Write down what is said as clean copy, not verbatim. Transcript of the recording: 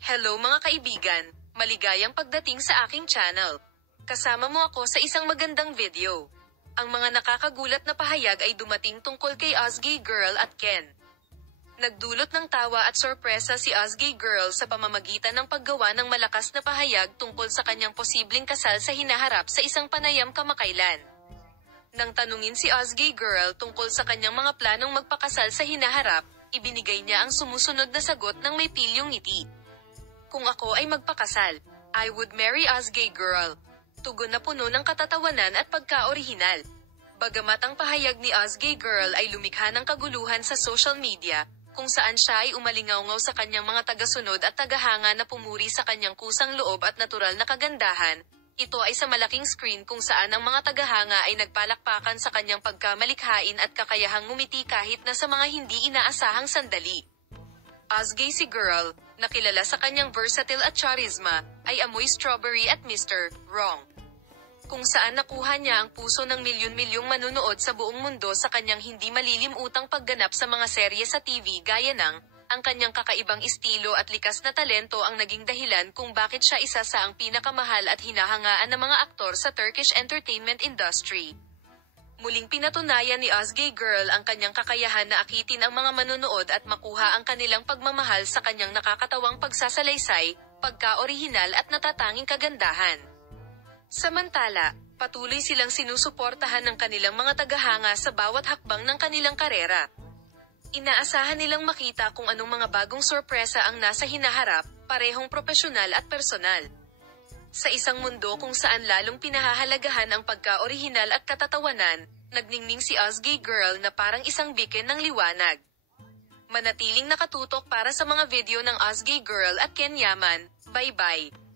Hello mga kaibigan, maligayang pagdating sa aking channel. Kasama mo ako sa isang magandang video. Ang mga nakakagulat na pahayag ay dumating tungkol kay Ozgie Girl at Ken. Nagdulot ng tawa at sorpresa si Ozgie Girl sa pamamagitan ng paggawa ng malakas na pahayag tungkol sa kanyang posibleng kasal sa hinaharap sa isang panayam kamakailan. Nang tanungin si Ozgie Girl tungkol sa kanyang mga planong magpakasal sa hinaharap, ibinigay niya ang sumusunod na sagot ng may pilyong ngiti. Kung ako ay magpakasal, I would marry Ozgie Girl. Tugon na puno ng katatawanan at pagka-orihinal. Bagamat ang pahayag ni Ozgie Girl ay lumikha ng kaguluhan sa social media, kung saan siya ay umalingaw-ngaw sa kanyang mga tagasunod at tagahanga na pumuri sa kanyang kusang loob at natural na kagandahan, ito ay sa malaking screen kung saan ang mga tagahanga ay nagpalakpakan sa kanyang pagkamalikhain at kakayahang ngumiti kahit na sa mga hindi inaasahang sandali. Ozgie si Girl, nakilala sa kanyang versatile at charisma, ay amoy strawberry at Mr. Wrong. Kung saan nakuha niya ang puso ng milyon-milyong manunood sa buong mundo sa kanyang hindi malilimutang pagganap sa mga serye sa TV gaya ng, ang kanyang kakaibang estilo at likas na talento ang naging dahilan kung bakit siya isa sa ang pinakamahal at hinahangaan ng mga aktor sa Turkish entertainment industry. Muling pinatunayan ni Ozgie Girl ang kanyang kakayahan na akitin ang mga manunood at makuha ang kanilang pagmamahal sa kanyang nakakatawang pagsasalaysay, pagka-orihinal at natatanging kagandahan. Samantala, patuloy silang sinusuportahan ng kanilang mga tagahanga sa bawat hakbang ng kanilang karera. Inaasahan nilang makita kung anong mga bagong sorpresa ang nasa hinaharap, parehong propesyonal at personal. Sa isang mundo kung saan lalong pinahahalagahan ang pagka-orihinal at katatawanan, nagningning si Ozgie Girl na parang isang beacon ng liwanag. Manatiling nakatutok para sa mga video ng Ozgie Girl at Ken Yaman. Bye-bye!